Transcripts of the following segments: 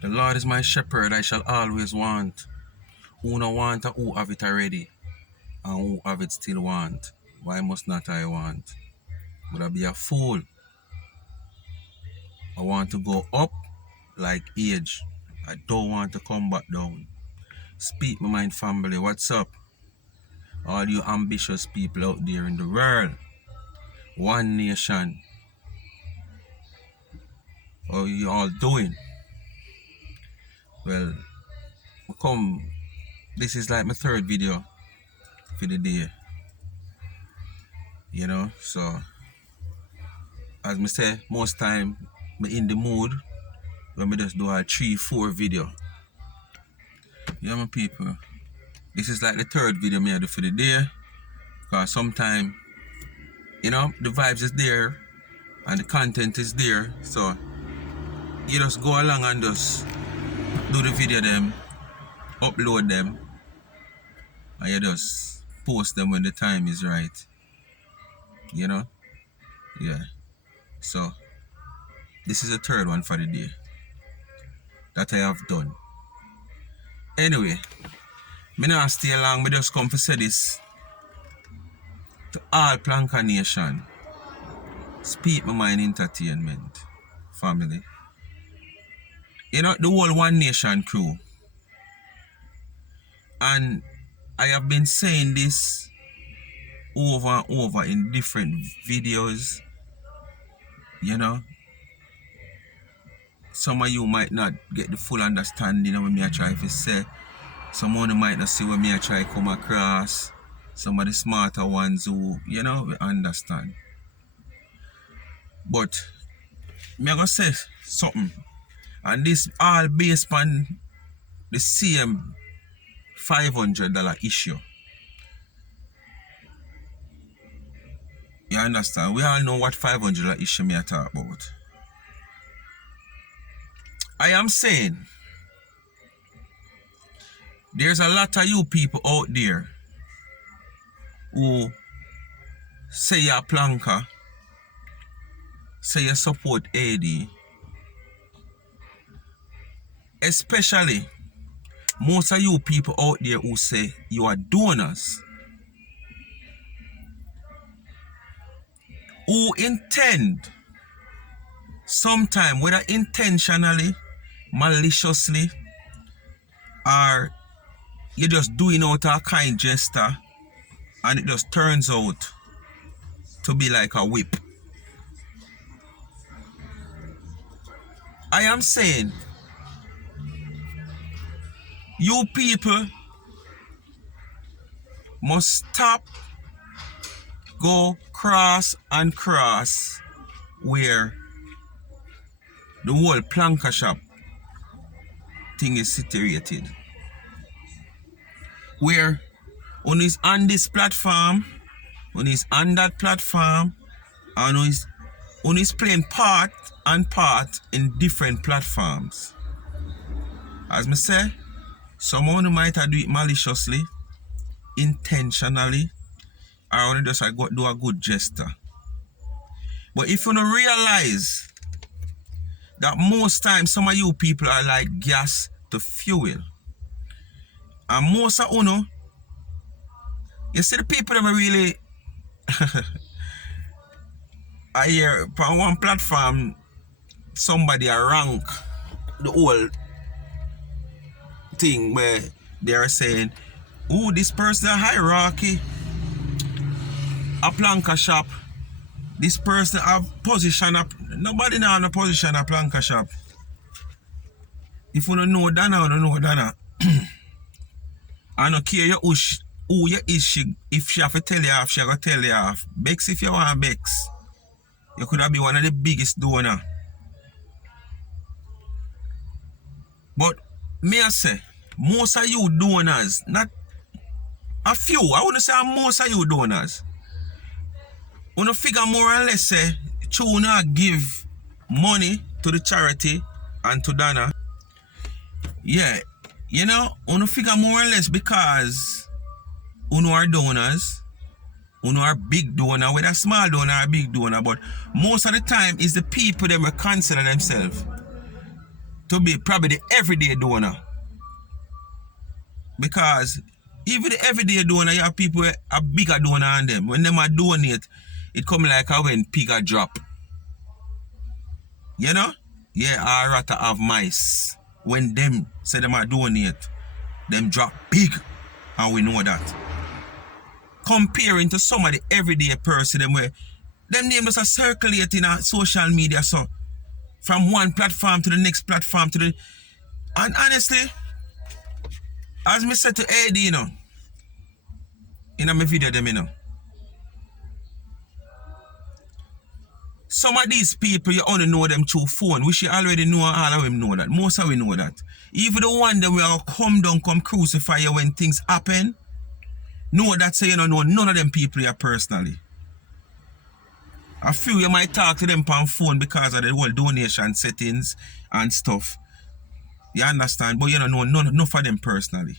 The Lord is my shepherd, I shall always want. Who no want, who have it already, and who have it still want. Why must not I want? Would I be a fool? I want to go up like age. I don't want to come back down. Speak my mind, family. What's up? All you ambitious people out there in the world. One nation. How you all doing? Well, this is like my third video for the day. You know, so as me say, most time me in the mood when me just do a 3-4 video. Yeah, my people. This is like the third video me I do for the day. Because sometimes, you know, the vibes is there and the content is there. So you just go along and just do the video them, upload them, and you just post them when the time is right. You know? Yeah. So this is the third one for the day that I have done. Anyway, me not stay long, me just come to say this to all Planka Nation. Speak my mind entertainment family. You know, the whole One Nation crew. And I have been saying this over and over in different videos. You know, some of you might not get the full understanding of what me I try to say. Someone might not see what me I try to come across. Some of the smarter ones who, you know, we understand. But me I gonna say something. And this all based on the same $500 issue. You understand? We all know what $500 issue me I talk about. I am saying there's a lot of you people out there who say you're Planka, say you support AD, especially most of you people out there who say you are donors, who intend sometime, whether intentionally, maliciously, or you're just doing out a kind gesture and it just turns out to be like a whip. I am saying you people must stop, go cross and cross where the whole Planka shop thing is situated. Where one is on this platform, one is on that platform, and one is playing part and part in different platforms. As me say, someone might do it maliciously, intentionally, or only just do a good gesture. But if you don't realize that most times some of you people are like gas to fuel, and most of you, you see the people that really I hear from one platform somebody rank the whole thing where they are saying, oh, this person a hierarchy, a Planka shop, this person have position up. Nobody now in a position a Planka shop. If you don't know Dana, you don't know Dana. I don't care who you is, if she have to tell you off, she have to tell you off. Bex if you want Bex. You could have been one of the biggest donor. But me I say, most of you donors, not a few, I wouldn't say most of you donors, wanna figure more or less say, you not give money to the charity and to Dana. Yeah, you know, wanna figure more or less because you are donors, you are big donor, whether small donor or big donor, but most of the time is the people that will consider themselves. to be probably the everyday donor. Because even the everyday donor, you have people with a bigger donor than them. When them a donate, it come like when pig a drop. You know? Yeah, our rter have mice. When them say them a donate, them drop big. And we know that. Comparing to some of the everyday person, them where them name just a circulating on social media, so from one platform to the next platform to the. And honestly, as me said to AD, you know, in my video, them, you know, some of these people you only know them through phone. We should already know, all of them know that. Most of we know that. Even the one that will come down, come crucify you when things happen, know that, say you don't know none of them people here personally. A few you might talk to them on phone because of the whole donation settings and stuff. You understand? But you don't know none of them personally.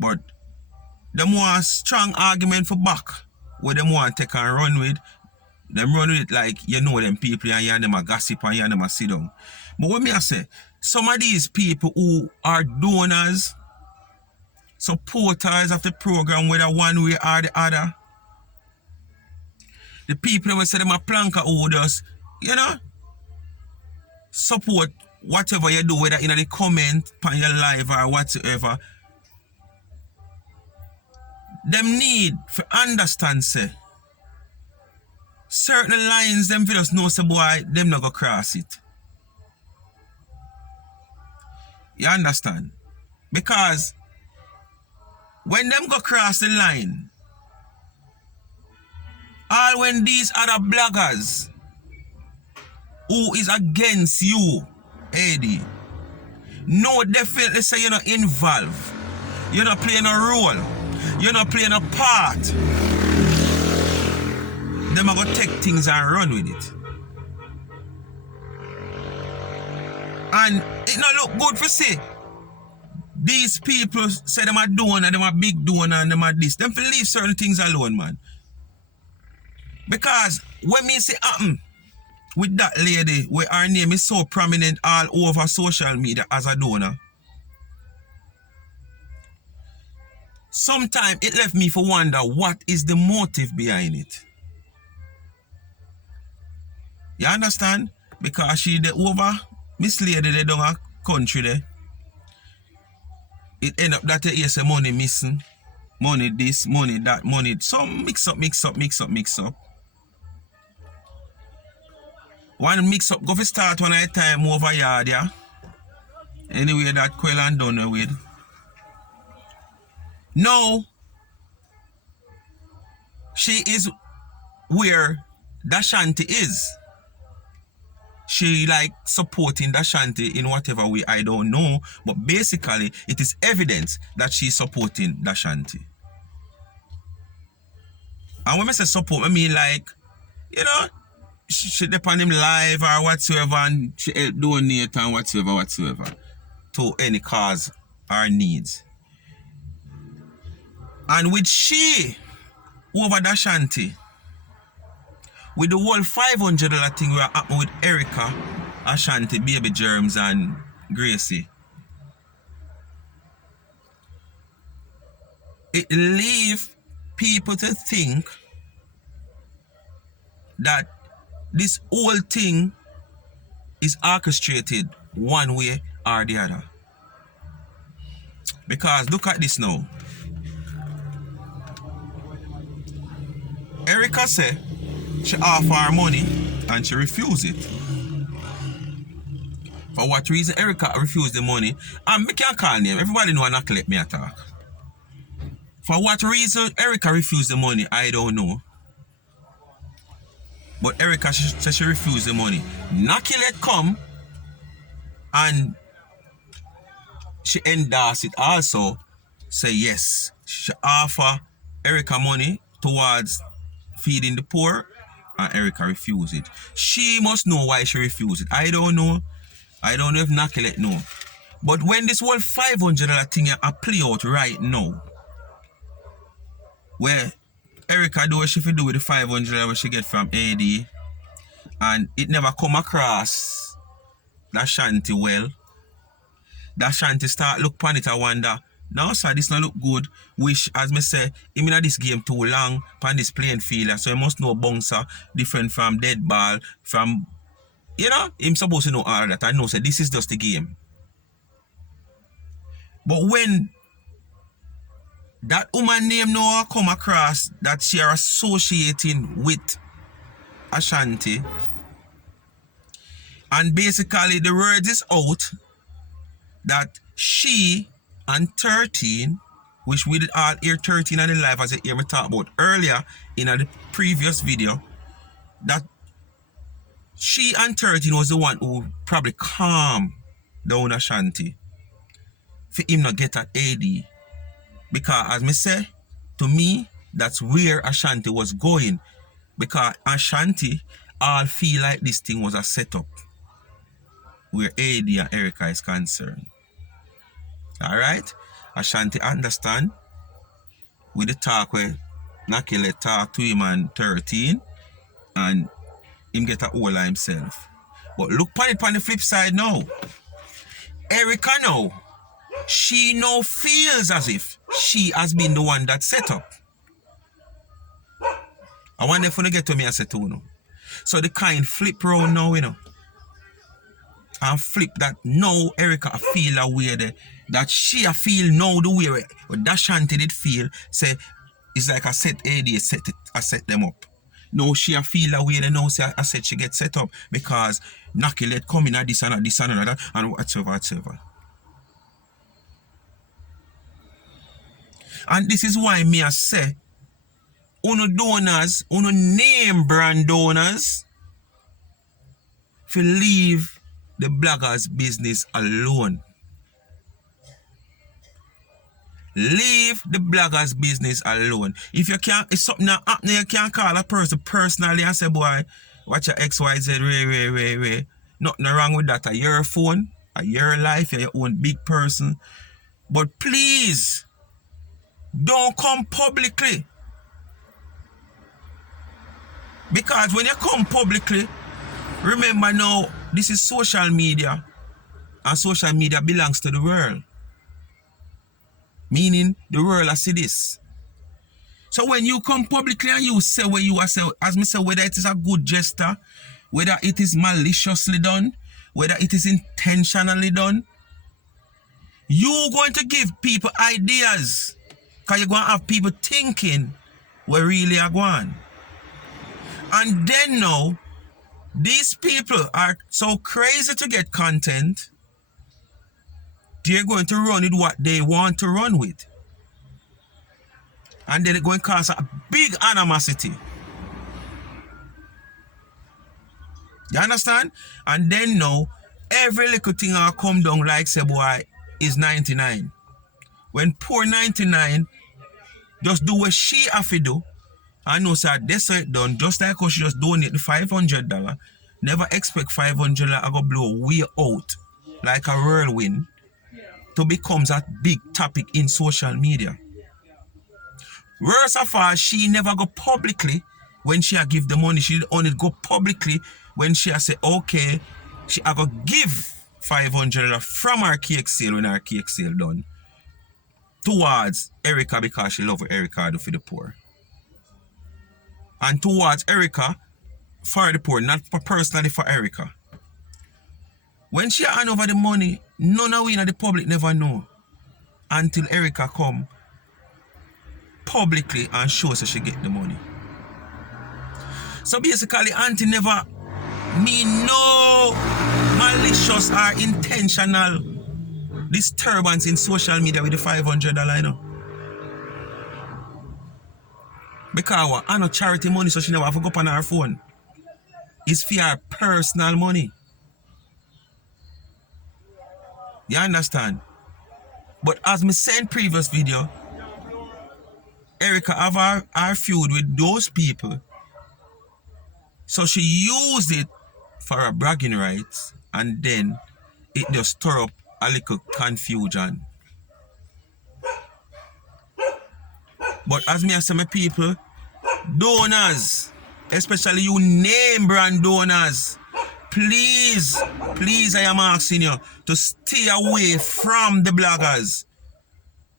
But them want a strong argument for back. What them want to take and run with. Them run with it like you know them people and you and them a gossip and you and them a sit down. But what me I say, some of these people who are donors, supporters of the program, whether one way or the other, the people who say them a planka who does, you know, support whatever you do, whether in the comment, on your live or whatsoever, them need to understand, say, certain lines them videos know, say, boy, them not go cross it. You understand? Because when them go cross the line, all when these other bloggers who is against you, AD, no, definitely say you're not involved. You're not playing a role. You're not playing a part. Them are going to take things and run with it. And it not look good for say. These people say them are donor, them are big donor, and them are this. Them for leave certain things alone, man. Because when me say happen with that lady where her name is so prominent all over social media as a donor, sometimes it left me for wonder what is the motive behind it. You understand? Because she the over Miss Lady they down a country there. It end up that you say money missing, money this, money that, money. Some mix up. One mix up go for start one at a time over yard, yeah. Anyway, that quell and done with. No, she is where Dashanti is. She like supporting Dashanti in whatever way, I don't know. But basically, it is evidence that she's supporting Dashanti. And when I say support, I mean like, you know, she depend him live or whatsoever and she help donate and whatsoever to any cause or needs. And with she over Dashanti, with the whole $500 thing we are happening with Erica, Ashanti, Baby Germs and Gracie, it leaves people to think that this whole thing is orchestrated one way or the other. Because look at this now. Erica said she offer her money and she refused it. For what reason Erica refused the money? And me can't call name. Everybody know and let me attack. For what reason Erica refused the money, I don't know. But Erica said she refused the money. Naki let come and she endorsed it also. Say yes. She offer Erica money towards feeding the poor and Erica refused it. She must know why she refused it. I don't know. I don't know if Naki let know. But when this whole $500 thing a play out right now, where Erica do what she do with the $500 she get from AD, and it never come across that shanty well. That shanty start look pan it and wonder, no sir, this not look good. Wish, as me say, him in this game too long, pan this playing field, so he must know bouncer, different from dead ball, from, you know, him supposed to know all that. I know, say, this is just the game. But when that woman name now come across that she are associating with Ashanti, and basically the word is out that she and 13, which we did all hear 13 and in life, as I hear me talk about earlier in the previous video, that she and 13 was the one who probably calmed down Ashanti for him not get at AD. Because as me say, to me, that's where Ashanti was going. Because Ashanti all feel like this thing was a setup where AD and Erica is concerned. Alright? Ashanti understand with the talk where Nakile talk to him on 13 and him get a hold of himself. But look on it on the flip side now. Erica now, she now feels as if she has been the one that set up. I wonder if you get to me and say to you. So the kind flip round now, you know. And flip that now Erica feel a way there, that she feel now the way that Shanti did feel, say it's like I set AD, I set them up. Now she feel a way there now, say I said she get set up because Naki let come in at this and this and that and whatsoever. And this is why me I say, uno donors, uno name brand donors, for leave the bloggers business alone. Leave the bloggers business alone. If you can't, if something not happening, you can't call a person personally and say, boy, watch your XYZ, way. Nothing wrong with that. A your phone, a your life, you're your own big person. But please, don't come publicly. Because when you come publicly, remember now, this is social media. And social media belongs to the world. Meaning, the world has see this. So when you come publicly and you say what you are saying, as me say, whether it is a good gesture, whether it is maliciously done, whether it is intentionally done, you're going to give people ideas. Because you're going to have people thinking what really are going. And then now, these people are so crazy to get content, they're going to run with what they want to run with. And then it's going to cause a big animosity. You understand? And then now, every little thing will come down like say, boy, is 99. When poor 99, just do what she have to do. I know, sir, this is done, just like how she just donate the $500. Never expect $500 to go blow way out like a whirlwind to become that big topic in social media. Worse of all, she never go publicly when she give the money. She only go publicly when she say, okay, she go give $500 from her cake sale when her cake sale done towards Erica because she love Erica do for the poor. And towards Erica for the poor, not for personally for Erica. When she hand over the money, none of we in the public never know until Erica come publicly and show us she get the money. So basically, Auntie never mean no malicious or intentional disturbance in social media with the $500, you know. Because I know charity money, so she never have to go up on her phone. It's for her personal money. You understand? But as me said in previous video, Erica have her feud with those people. So she used it for her bragging rights, and then it just stir up a little confusion. But as me I say, my people, donors, especially you name brand donors, please, I am asking you to stay away from the bloggers.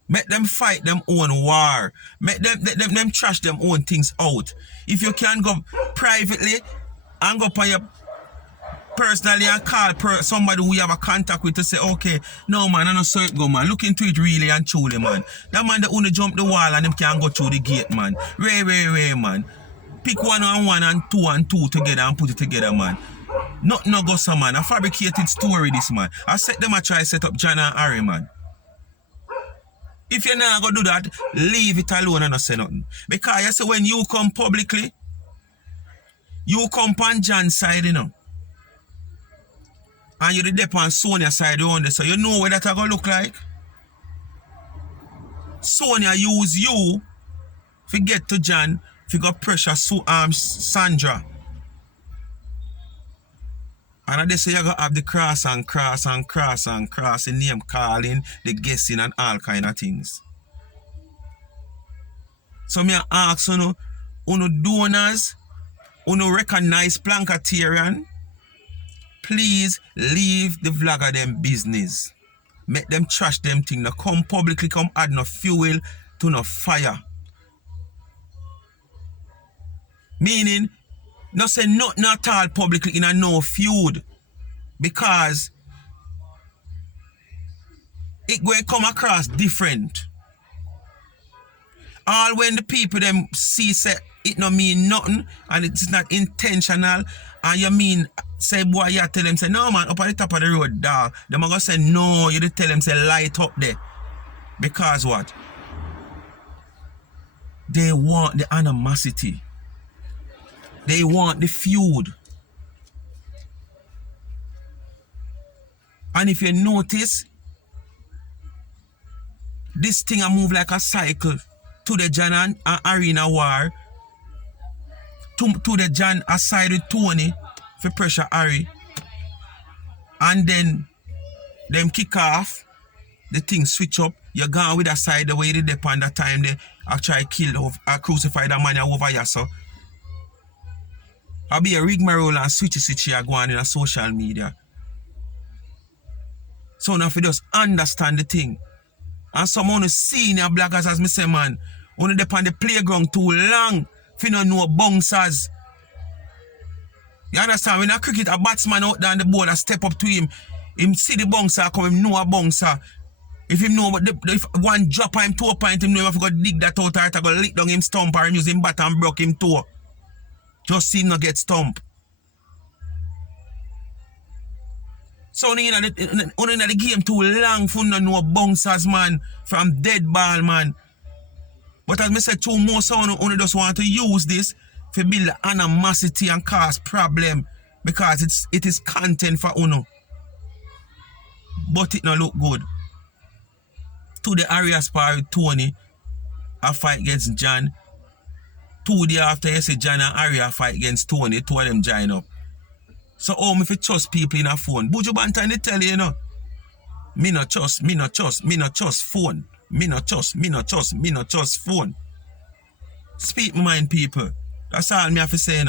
Make them fight them own war. Make them trash them own things out. If you can go privately and go on your personally and call somebody who you have a contact with to say, okay, no man, I don't saw it go, man. Look into it really and truly, man. That man that only jump the wall and them can go through the gate, man. Ray, man. Pick 1 and 1 and 2 and 2 together and put it together, man. Not no go some man. A fabricated story, this man. I set them a try set up John and Harry, man. If you're not gonna do that, leave it alone and not say nothing. Because you say when you come publicly, you come on John's side, you know. And you're the dep on Sonia side on there, so you know what that gonna look like. Sonia use you to get to John, to go pressure Sandra. And they say you're gonna have the cross and the name calling, the guessing and all kind of things. So me ask you, donors, recognize Plankatarian, please leave the vlogger them business. Make them trash them thing. Now come publicly, come add no fuel to no fire. Meaning, not say nothing at all publicly in a no feud. Because it going come across different. All when the people them see say it no mean nothing and it's not intentional, and you mean say boy you tell them say no man up at the top of the road dog, them are gonna say no, you tell them say light up there. Because what? They want the animosity. They want the feud. And if you notice, this thing a move like a cycle to the John and Arena war, to the John aside with Tony for pressure Harry, and then them kick off, the thing switch up, you're gone with a side the way they depend that time they actually kill or crucify the man over here, so I'll be a rigmarole and switch here going in a social media. So now if you just understand the thing, and someone senior bloggers as me say man, only depend the playground too long, if you don't know bouncers. You understand? When a cricket a batsman out there on the board and step up to him see the bouncer come, him know a bouncer. If him know if one drop him 2 point, him know if he go dig that out or go lick down him stump or him use him bat and broke him toe. Just see him not get stumped. So only in the game too long for no know bouncers, man, from dead ball, man. But as I said, too more so only just want to use this to build animosity and cause problem because it is content for Uno. But it not look good. To the area spar with Tony, a fight against John. 2 days after you see John and Aria fight against Tony, 2 of them join up. So how me fi trust people in a phone? Buju Bantan they tell you, me no trust phone. Me no trust phone. Speak my mind, people. That's all me have to say,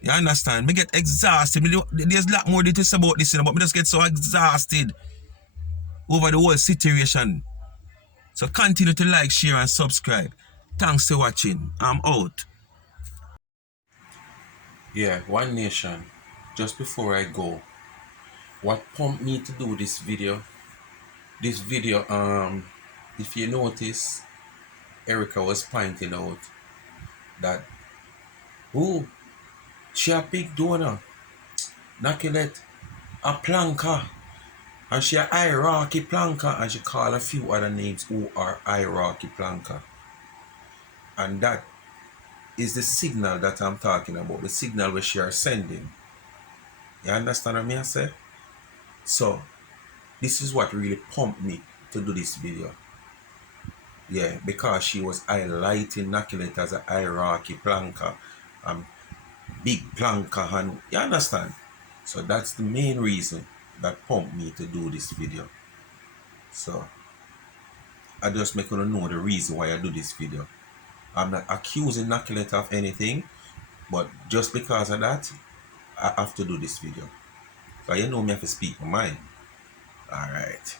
You understand? Me get exhausted. There's a lot more to say about this, but me just get so exhausted over the whole situation. So continue to like, share, and subscribe. Thanks for watching. I'm out. Yeah, One Nation. Just before I go, what pumped me to do this video? If you notice, Erica was pointing out that she a big donor, Nakilet, a planker, and she a hierarchy planker, and she call a few other names who are hierarchy planker. And that is the signal that I'm talking about, the signal which she are sending. You understand what I say? So, this is what really pumped me to do this video. Yeah, because she was highlighting Nakilet as a hierarchy planker, big planker, and you understand? So that's the main reason that pumped me to do this video. So, I just make you know the reason why I do this video. I'm not accusing Nakilet of anything, but just because of that, I have to do this video. So you know me have to speak my mind. Alright.